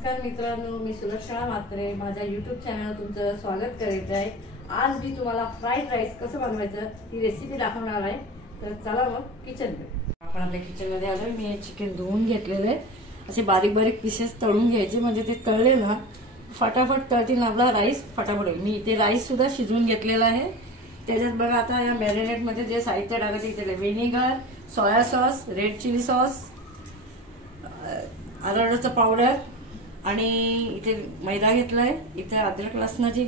नमस्कार मित्रांनो, मी सुलक्षणा म्हात्रे माझ्या YouTube चॅनलवर तुमचं स्वागत करत आहे। आज मी तुम्हाला फ्राईड राईस कसं बनवायचं ही रेसिपी दाखवणार आहे। तर चला मग किचनमध्ये। आपण आपल्या किचनमध्ये आलोय। मी हे चिकन धुवून घेतलेले आहे, असे बारीक बारीक पीसेस तळून घ्यायचे, म्हणजे ते तळले ना फटाफट तळतील, आपला राईस फटाफट होईल। मी इथे राईस सुद्धा शिजवून घेतलेला आहे। त्याच्यात बघा आता या मॅरिनेट मध्ये जे साहित्य टाकायचं इथे vinegar, soya sauce, red chilli sauce, आरारोटचा पावडर आणि इथे मैदा घेतलाय, इथे अद्रक लसणाची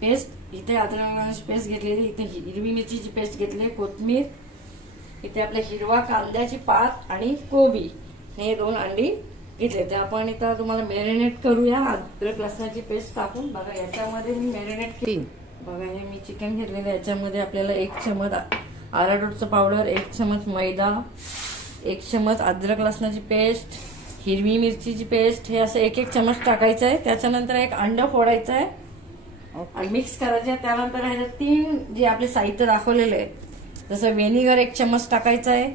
पेस्ट, इथे अद्रक लसणाची पेस्ट घेतलेली, इथे हिरवी मिरचीची पेस्ट घेतली, कोथिंबीर, इथे आपले हिरवा कांद्याची पात आणि कोबी, हे 2 अंडी घेतले। तर आपण इथं तुम्हाला मॅरिनेट करूया अद्रक लसणाची पेस्ट टाकून। बघा याच्यामध्ये मी मॅरिनेट केली। बघा हे मी चिकन घेतलेलं, याच्यामध्ये आपल्याला 1 चमच आरारोटचा पावडर, 1 चमच मैदा, 1 चमच अद्रक लसणाची पेस्ट, हिरवी मिरचीची पेस्ट, हे असं 1-1 चमच टाकायचं आहे। त्याच्यानंतर 1 अंड फोडायचं आहे आणि मिक्स करायचं आहे। त्यानंतर ह्याच्यात 3 जे आपले साहित्य दाखवलेले आहे, जसं व्हिनेगर 1 चमच टाकायचं आहे,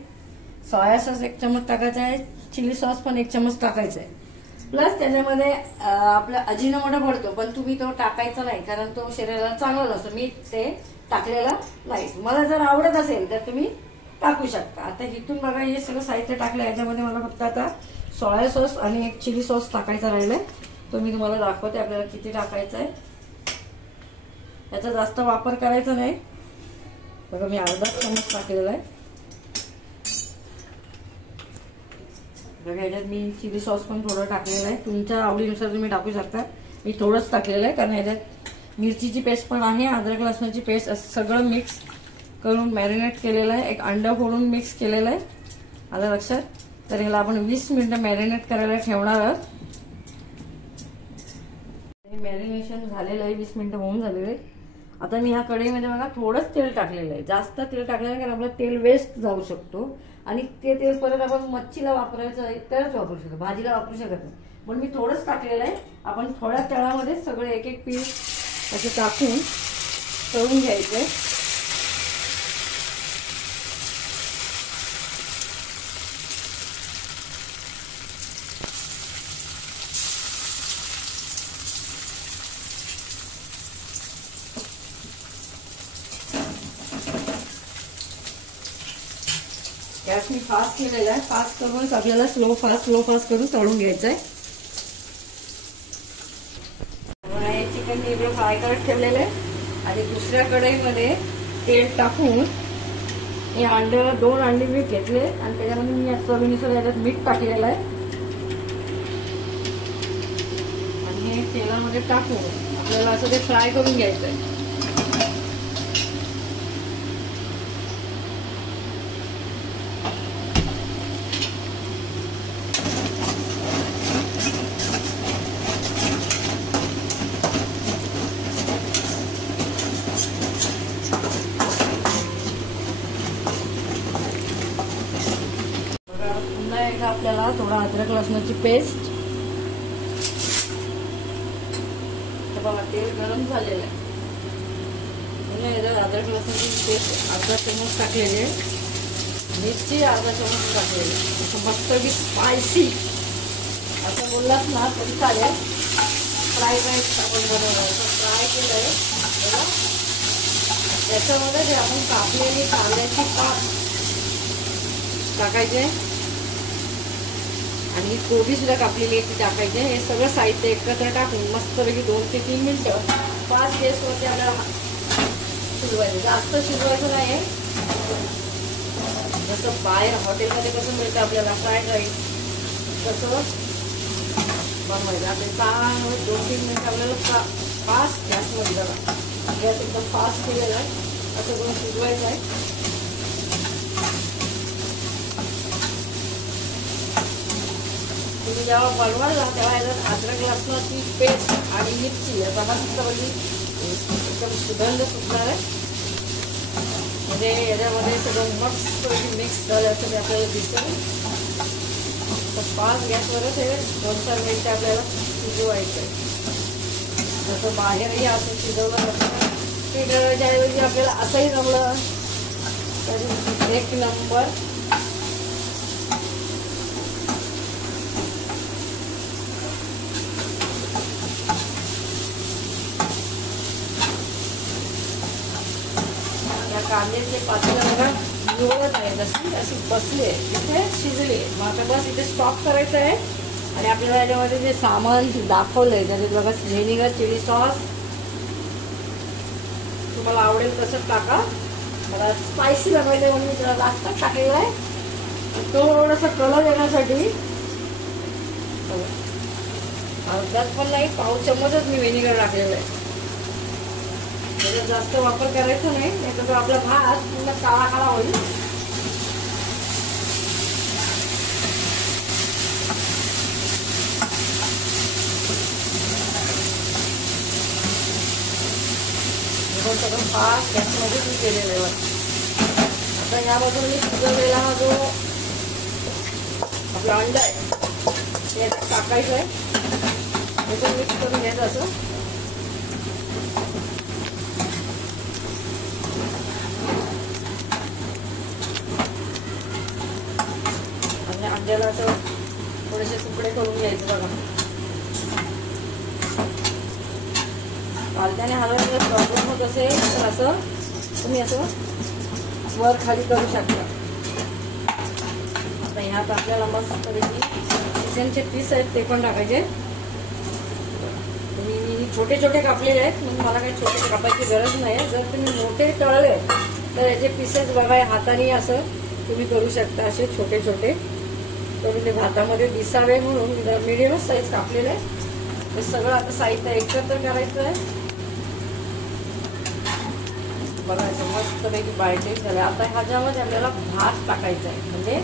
सोया सॉस 1 चमच टाकायचा आहे, चिली सॉस पण 1 चमच टाकायचा आहे, प्लस त्याच्यामध्ये आपला अजिनोमोटो पडतो, पण तुम्ही तो टाकायचा नाही कारण तो शरीराला चांगला नसतो। मी ते टाकलेला नाही, तुम्हाला जर आवडत असेल तर तुम्ही टाकू शकता। आता इथून बघा हे सगळं साहित्य टाकलं, याच्यामध्ये मला फक्त आता सोया सॉस आणि 1 चिली सॉस टाकायचा राहिलाय, तो मी तुम्हाला दाखवते आपल्याला किती टाकायचा आहे। याचा जास्त वापर करायचा नाही। बघा मी अर्धा चमच टाकलेला आहे। बघा याच्यात मी चिली सॉस पण थोडं टाकलेलं आहे, तुमच्या आवडीनुसार तुम्ही टाकू शकता। मी थोडंच टाकलेलं आहे कारण याच्यात मिरचीची पेस्ट पण आहे, अद्रक लसणाची पेस्ट, असं सगळं मिक्स करून मॅरिनेट केलेलं आहे। 1 अंडा फोडून मिक्स केलेलं आहे, आलं लक्षात। तर ह्याला आपण 20 मिनिटं मॅरिनेट करायला ठेवणार आहोत। मॅरिनेशन झालेलं आहे, 20 मिनिटं होऊन झालेले। आता मी ह्या कढईमध्ये बघा थोडंच तेल टाकलेलं आहे, जास्त तेल टाकलेलं कारण आपलं तेल वेस्ट जाऊ शकतो आणि ते तेल परत आपण मच्छीला वापरायचं आहे तरच वापरू शकतो, भाजीला वापरू शकत नाही। पण मी थोडंच टाकलेलं आहे। आपण थोड्या तेलामध्ये सगळे 1-1 पीस असे टाकून तळून घ्यायचे। गॅस मी फास्ट केलेला आहे, फास्ट करूनच आपल्याला स्लो फास्ट करून तळून घ्यायचं आहे। हे चिकन इकडे फ्राय करत ठेवलेलं आहे आणि दुसऱ्या कढईमध्ये तेल टाकून हे 2 अंडे मी घेतले आणि त्याच्यामध्ये मी चवीनुसार याच्यात मीठ टाकलेलं आहे आणि हे तेलामध्ये टाकून आपल्याला असं ते फ्राय करून घ्यायचं आहे। आपल्याला थोडा अद्रक लसणाची पेस्ट, बघा तेल गरम झालेलं आहे, अद्रक लसणाची पेस्ट अर्धा चमच टाकलेली आहे, मिरची अर्धा चमच टाकलेली, असं मस्त की स्पायसी असं बोललात ना तरी चालेल। फ्राईड राईस आपण बनवलं फ्राय केलं आहे बघा, त्याच्यामध्ये जे आपण कापलेली कांद्याची पात टाकायचे आणि कोबी सुद्धा कापलेली आहे ती टाकायची। हे सगळं साहित्य एकत्र टाकून मस्तपैकी 2 ते 3 मिनिटं फास्ट गॅसवरती आपल्याला शिजवायचं, जास्त शिजवायचं नाही। जसं बाहेर हॉटेलमध्ये कसं मिळतं आपल्याला फ्राईड राईस तसं बनवायचं। आपले चांगलं 2-3 मिनिटं आपल्याला फास्ट गॅसमध्ये जरा गॅस एकदम फास्ट केलेला आहे, असं करून शिजवायचं आहे। तुम्ही जेव्हा बनवायला तेव्हा याच्यात अद्रक लसणाची पेस्ट आणि मिरची याचा मस्तपैकी एकदम सुगंध सुटणार आहे, म्हणजे याच्यामध्ये सगळं मस्तपैकी मिक्स झाल्याचं आपल्याला दिसेल। तर फास्ट गॅसवरच हे 2-4 मिनिटं आपल्याला शिजवायचं आहे। जसं बाहेरही असं शिजवलं जातं, पीठ ऐवजी आपल्याला असंही जमलं तरी 1 नंबर। कांद्याचे पातेलं बघा निवडत आहे, जशी अशी बसली आहे, इथे शिजली. मग आता बस इथे स्टॉप करायचं आहे. आणि आपल्याला याच्यामध्ये जे सामान दाखवलंय त्याच्यात बघा व्हिनेगर, चिली सॉस, तुम्हाला आवडेल तसं टाका. मला स्पायसी बनवायचं म्हणून मी त्याला जास्त टाकलेलं आहे. थोडासा कलर येण्यासाठी अर्धाच पण नाही, पाव चम्मचच मी व्हिनेगर टाकलेलं आहे. त्याचा जास्त वापर करायचा नाही, नाहीतर तो आपला भात पूर्ण काळा काळा होईल. सगळं फास्ट गॅसमध्ये मी केलेलं आहे. आता या बाजूने शिजवलेला हा जो आपला अंडा आहे ते टाकायचं आहे. हे पण मिक्स करून घ्यायचं असं. आणि अंड्याला असं थोडेसे तुकडे करून घ्यायचे बघा. पालत्याने हलवण्याचा प्रॉब्लेम होत असेल तर असं तुम्ही असं वर खाली करू शकता. आता ह्यात आपल्याला मस्त चिकनचे पीस आहेत ते पण टाकायचे. तुम्ही छोटे छोटे कापलेले आहेत म्हणून मला काही छोटे कापायची गरज नाही. जर तुम्ही मोठे तळले तर याचे पीसेस बघा हाताने असं तुम्ही करू शकता, असे छोटे छोटे करून ते भातामध्ये दिसावे म्हणून मीडियमच साईज कापलेले आहे. हे सगळं आता साहित्य एकत्र करायचं आहे. बघायचं मस्तपैकी बाईटिंग झालं. आता ह्याच्यामध्ये आपल्याला भात टाकायचा आहे, म्हणजे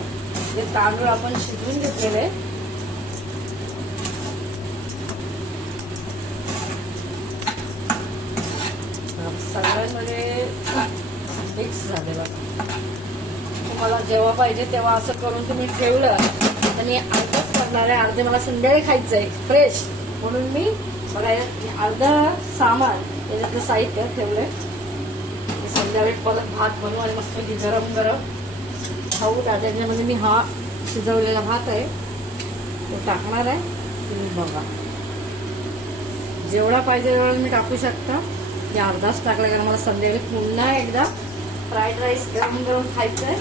जे तांदूळ आपण शिजवून घेतलेले सगळ्यांमध्ये मिक्स झालेलं. तुम्हाला जेव्हा पाहिजे तेव्हा असं करून तुम्ही ठेवलं तर मी अर्धच करणार आहे. अर्धे मला संध्याकाळी खायचं आहे फ्रेश, म्हणून मी बघा अर्ध सामान त्याच्यातलं साहित्य ठेवलंय. संध्याकाळी परत भात बनवू आणि मस्त गरम गरम खाऊ. त्याच्यामध्ये मी हा शिजवलेला भात आहे तो टाकणार आहे. तुम्ही बघा जेवढा पाहिजे तेवढा मी टाकू शकता. ते अर्धाच टाकला कारण मला संध्याकाळी पुन्हा एकदा फ्राईड राईस गरम गरम खायचं आहे.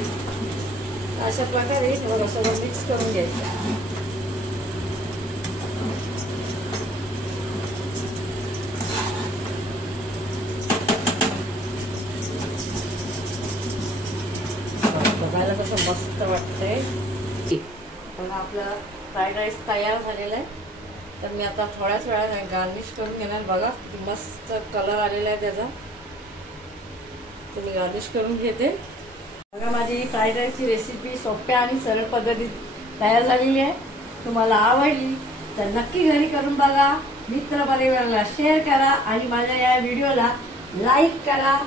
अशा प्रकारे सगळं मिक्स करून घ्यायचं. बघायला कसं मस्त वाटतंय. पण आपलं फ्राईड राईस तयार झालेला आहे. तर मी आता थोड्याच वेळात गार्निश करून घेणार. बघा किती मस्त कलर आलेला आहे त्याचा. तर मी गार्निश करून घेते. बघा माझी फ्राईड राईसची रेसिपी सोप्या आणि सरळ पद्धतीत तयार झालेली आहे. तुम्हाला आवडली तर नक्की घरी करून बघा. मित्र परिवाराला शेअर करा आणि माझ्या या व्हिडिओला लाईक करा.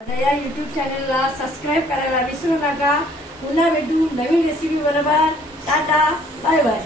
माझ्या या यूट्यूब चॅनलला सबस्क्राईब करायला विसरू नका. पुन्हा भेटू नवीन रेसिपी बरोबर. Tata bye bye.